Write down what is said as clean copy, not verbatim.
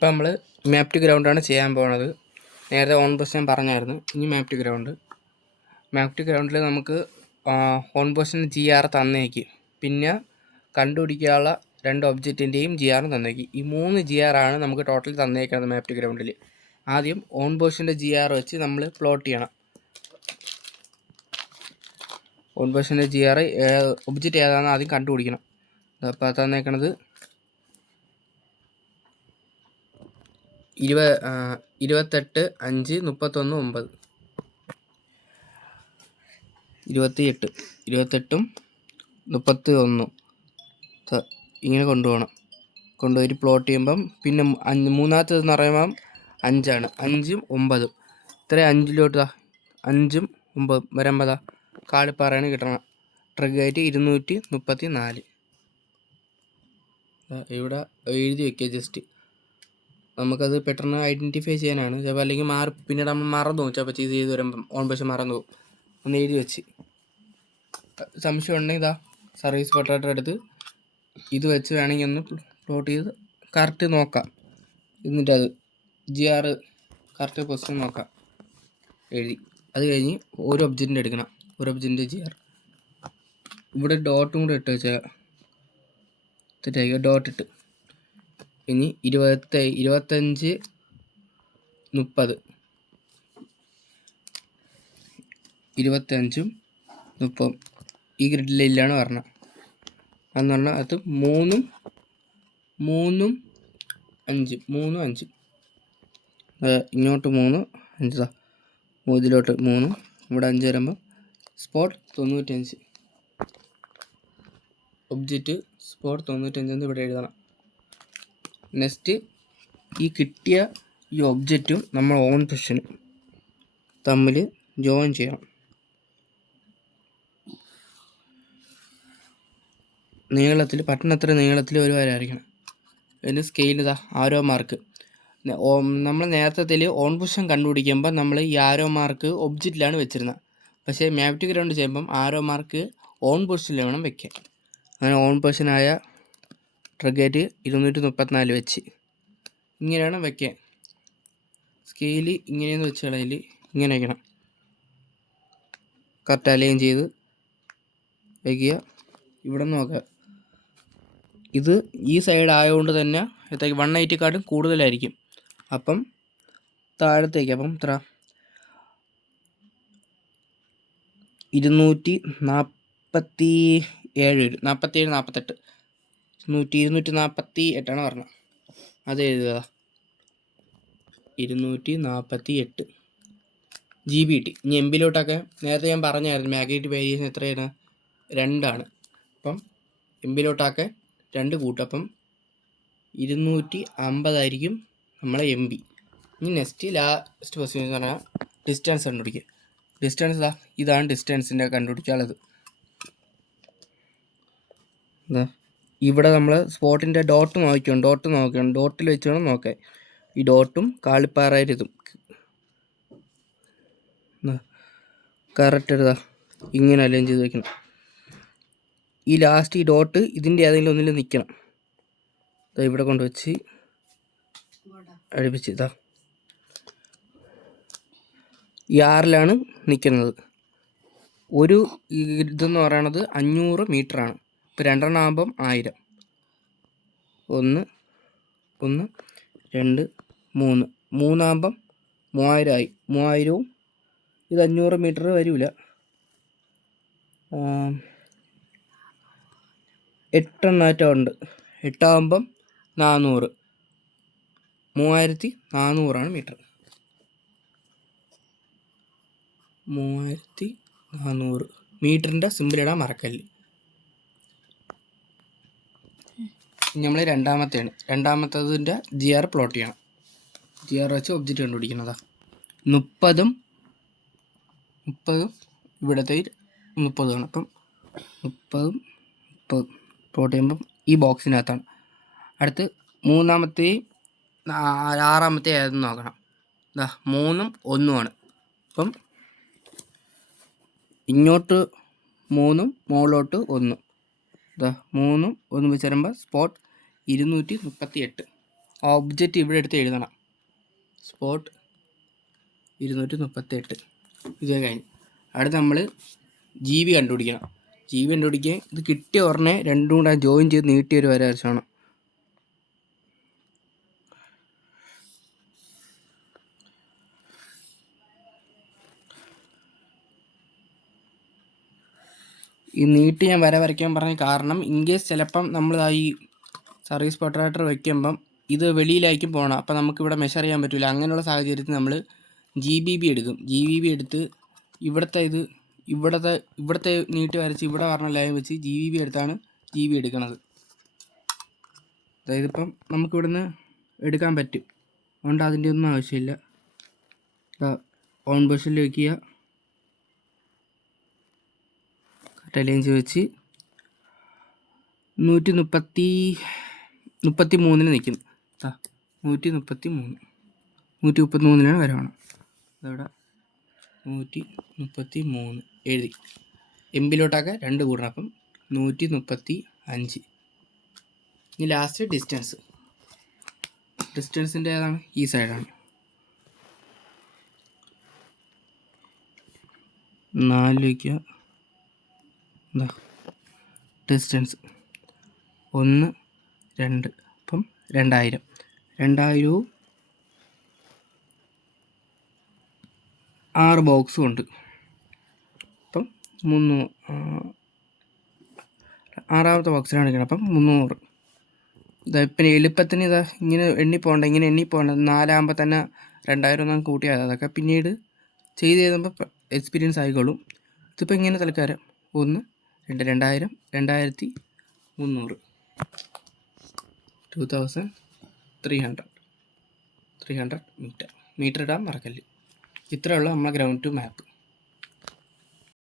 ഇപ്പം നമ്മൾ മാപ്പ് ടു ഗ്രൗണ്ടാണ് ചെയ്യാൻ പോകുന്നത്. നേരത്തെ ഓൺ പൊസിഷൻ പറഞ്ഞായിരുന്നു. ഇനി മാപ്പ് ടു ഗ്രൗണ്ടിൽ നമുക്ക് ഓൺ പൊസിഷൻ GR തന്നേക്ക്, പിന്നെ കണ്ടുപിടിക്കാനുള്ള 2 ഒബ്ജക്റ്റിൻ്റെയും GR തന്നേക്ക്. ഈ 3 GR ആണ് നമുക്ക് ടോട്ടൽ തന്നേക്കുന്നത് മാപ്പ് ടു ഗ്രൗണ്ടിൽ. ആദ്യം ഓൺ പൊസിഷൻ്റെ GR വെച്ച് നമ്മൾ പ്ലോട്ട് ചെയ്യണം. ഓൺ പൊസിഷൻ്റെ GR ഒബ്ജക്റ്റ് ഏതാണെന്ന് ആദ്യം കണ്ടുപിടിക്കണം. അപ്പോൾ തന്നേക്കണത് 28, 5, 31, 9. 28, 28ഉം 31 ഇങ്ങനെ കൊണ്ടുപോയി പ്ലോട്ട് ചെയ്യുമ്പം പിന്നെ മൂന്നാമത്തേതെന്ന് പറയുമ്പം 5ആണ്. 5ഉം 9ഉം ഇത്രയും 5ലോട്ട് 5ഉം 9ഉം വരുമ്പോൾ കാളിപ്പാറയാണ് കിട്ടണം. ട്രിഗറായിട്ട് 234. ഇവിടെ എഴുതി വയ്ക്കുക. ജസ്റ്റ് നമുക്കത് പെട്ടെന്ന് ഐഡൻറ്റിഫൈ ചെയ്യാനാണ്. ചിലപ്പോൾ അല്ലെങ്കിൽ പിന്നീട് നമ്മൾ മറന്നു പോകും. ചിലപ്പോൾ ചെയ്ത് വരുമ്പം ഓൺ പൊസിഷൻ മറന്നു പോകും. ഒന്ന് എഴുതി വെച്ച് സംശയം ഉണ്ടെങ്കിൽ സർവീസ് പൊട്ടാറ്റോ എടുത്ത് ഇത് വെച്ച് വേണമെങ്കിൽ ഒന്ന് പ്ലോട്ട് ചെയ്ത് കറക്റ്റ് നോക്കാം. എന്നിട്ട് അത് GR കറക്റ്റ് പൊസിഷൻ നോക്കാം. എഴുതി അത് കഴിഞ്ഞ് ഒരു ഒബ്ജക്റ്റിൻ്റെ എടുക്കണം. ഒരു ഒബ്ജക്റ്റിൻ്റെ GR ഇവിടെ ഡോട്ടും കൂടെ ഇട്ട് വെച്ചാൽ തെറ്റായിരിക്കും. ഡോട്ട് ഇട്ട് ഇനി 25, 30 25ഉം 30 ഈ ഗ്രിഡിലാണ് പറഞ്ഞത്. എന്ന് പറഞ്ഞാൽ അത് 3ഉം 5 ഇങ്ങോട്ട് 3, 5 ഇതിലോട്ട് 3, ഇവിടെ 5 വരുമ്പോൾ സ്പോട്ട് 95. ഒബ്ജക്റ്റ് സ്പോട്ട് 95 എന്ന് ഇവിടെ എഴുതണം. നെക്സ്റ്റ് ഈ കിട്ടിയ ഈ ഒബ്ജക്റ്റും നമ്മൾ ഓൺ പൊസിഷനും തമ്മിൽ ജോയിൻ ചെയ്യണം. നീളത്തിൽ പട്ടണത്ര നീളത്തിൽ ഒരു വരായിരിക്കണം. അതിന് സ്കെയിൽ ആരോ മാർക്ക്. നമ്മൾ നേരത്തെ ഓൺ പൊസിഷൻ കണ്ടുപിടിക്കുമ്പോൾ നമ്മൾ ഈ ആരോ മാർക്ക് ഒബ്ജക്റ്റിലാണ് വെച്ചിരുന്നത്. പക്ഷേ മാപ്പ് ടു ഗ്രൗണ്ട് ചെയ്യുമ്പം ആരോ മാർക്ക് ഓൺ പൊസിഷനിൽ വേണം വെക്കാൻ. അങ്ങനെ ഓൺ പൊസിഷനായ ട്രിഗേറ്റ് 234 വെച്ച് ഇങ്ങനെയാണ് വയ്ക്കാൻ. സ്കെയില് ഇങ്ങനെയെന്ന് വെച്ച് കളയിൽ ഇങ്ങനെ വയ്ക്കണം. കറക്റ്റ് അലൈൻ ചെയ്ത് വയ്ക്കുക. ഇവിടെ നോക്കുക. ഇത് ഈ സൈഡ് ആയതുകൊണ്ട് തന്നെ 180 കൂടുതലായിരിക്കും. അപ്പം താഴത്തേക്ക് അപ്പം എത്ര 247 വരും. 47, 48 248 പറഞ്ഞത്. അത് എഴുതുക. 248 GBT. ഇനി MBയിലോട്ടൊക്കെ നേരത്തെ ഞാൻ പറഞ്ഞായിരുന്നു മാഗ്നറ്റിക് വേരിയേഷൻ എത്രയാണ് 2ആണ്. അപ്പം MBയിലോട്ടൊക്കെ 2 കൂട്ടും. അപ്പം 250 ആയിരിക്കും നമ്മളെ MB. ഇനി ലാസ്റ്റ് പൊസിഷൻ എന്ന് പറഞ്ഞാൽ ഡിസ്റ്റൻസ് കണ്ടുപിടിക്കുക. ഡിസ്റ്റൻസ് ഇതാണ് ഡിസ്റ്റൻസിൻ്റെ കണ്ടുപിടിക്കാനുള്ളത്. ഇവിടെ നമ്മൾ സ്പോട്ടിൻ്റെ ഡോട്ട് നോക്കണം. ഡോട്ടിൽ വെച്ച് വേണം നോക്കാൻ. ഈ ഡോട്ടും കാളിപ്പാറയുടെ ഇതും കറക്റ്റ് ഇങ്ങനെ അലൈൻ ചെയ്ത് വയ്ക്കണം. ഈ ലാസ്റ്റ് ഈ ഡോട്ട് ഇതിൻ്റെ ഏതെങ്കിലും ഒന്നിൽ നിൽക്കണം. ഇവിടെ കൊണ്ടുവച്ച് അടുപ്പിച്ച് ഈ 6ലാണ് നിൽക്കുന്നത്. ഒരു ഇതെന്ന് പറയണത് 500 മീറ്ററാണ്. ഇപ്പോൾ 2 ആകുമ്പം 1000. 1, 2, 3 ആകുമ്പം 3000 ആയി. 3000ഉം ഇത് 500 മീറ്റർ വരില്ല. 8 ഉണ്ട്. 8 ആകുമ്പം 400. 3400 മീറ്റർ. 3400 മീറ്ററിൻ്റെ സിമ്പിൾ ഇടാൻ മറക്കല്ല്. നമ്മൾ രണ്ടാമത്തതിൻ്റെ GR പ്ലോട്ട് ചെയ്യണം. GR വെച്ച് ഒബ്ജക്റ്റ് കണ്ടുപിടിക്കുന്നതാ. 30ഉം ഇവിടത്തെ 30 ആണ്. അപ്പം 30 പ്ലോട്ട് ചെയ്യുമ്പം ഈ ബോക്സിനകത്താണ്. അടുത്ത് 3ാമത്തെയും 6ാമത്തെ ഏതെന്ന് നോക്കണം. 3ഉം 1ഉമാണ്. അപ്പം ഇങ്ങോട്ട് 3ഉം മുകളിലോട്ട് 1ഉം 3ഉം 1 വെച്ച് വരുമ്പോൾ സ്പോട്ട് 238. ഒബ്ജക്റ്റ് ഇവിടെ എടുത്ത് എഴുതണം. സ്പോട്ട് 238. ഇത് കഴിഞ്ഞ് അടുത്ത് നമ്മൾ GB കണ്ടുപിടിക്കണം. GB കണ്ടുപിടിക്കാൻ ഇത് കിട്ടിയ ഉടനെ രണ്ടും കൂടെ ജോയിൻ ചെയ്ത് നീട്ടിയൊരു വര വരച്ചാണ്. ഈ നീട്ടി ഞാൻ വര വരയ്ക്കാൻ പറഞ്ഞ കാരണം ഇൻകേസ് ചിലപ്പം നമ്മൾ ഈ സർവീസ് പ്രൊട്ടക്ടർ വയ്ക്കുമ്പം ഇത് വെളിയിലായിരിക്കും പോകണം. അപ്പം നമുക്കിവിടെ മെഷർ ചെയ്യാൻ പറ്റില്ല. അങ്ങനെയുള്ള സാഹചര്യത്തിൽ നമ്മൾ GBB എടുക്കും. GBB എടുത്ത് ഇവിടുത്തെ നീട്ടി വരച്ച് ഇവിടെ പറഞ്ഞ ലൈൻ വെച്ച് GBB എടുത്താണ് GB എടുക്കണത്. അതായത് ഇപ്പം നമുക്കിവിടുന്ന് എടുക്കാൻ പറ്റും. അതുകൊണ്ട് അതിൻ്റെ ഒന്നും ആവശ്യമില്ല. ഓൺ പൊസിഷനിൽ വയ്ക്കുക, കറക്റ്റ് വെച്ച് 133 നിൽക്കുന്നു. 133 വരമാണ്. അതവിടെ 133 എഴുതി എംബിലോട്ടൊക്കെ 2 കൂടണം. അപ്പം 135. ഇനി ലാസ്റ്റ് ഡിസ്റ്റൻസിൻ്റെ ഏതാണ്? ഈ സൈഡാണ്. 4 വയ്ക്കുക. ഡിസ്റ്റൻസ് 1, 2. അപ്പം 2000. 2000വും 6 ബോക്സും ഉണ്ട്. അപ്പം 6ാമത്തെ ബോക്സിലാണ് എടുക്കണം. അപ്പം 300. പിന്നെ എളുപ്പത്തിന് ഇങ്ങനെ എണ്ണിപ്പോണ്ട 4ആകുമ്പോൾ തന്നെ 2000 ഒന്നും കൂട്ടിയാൽ അതൊക്കെ പിന്നീട് ചെയ്ത് ചെയ്യുമ്പോൾ എക്സ്പീരിയൻസ് ആയിക്കോളും. ഇതിപ്പോൾ ഇങ്ങനെ തൽക്കാലം 1, 2, 2000, 2300, 2300 മീറ്റർ ഇടാൻ മറക്കല്ല്. ഇത്രയുള്ള നമ്മളെ ഗ്രൗണ്ട് ടു മാപ്പ്.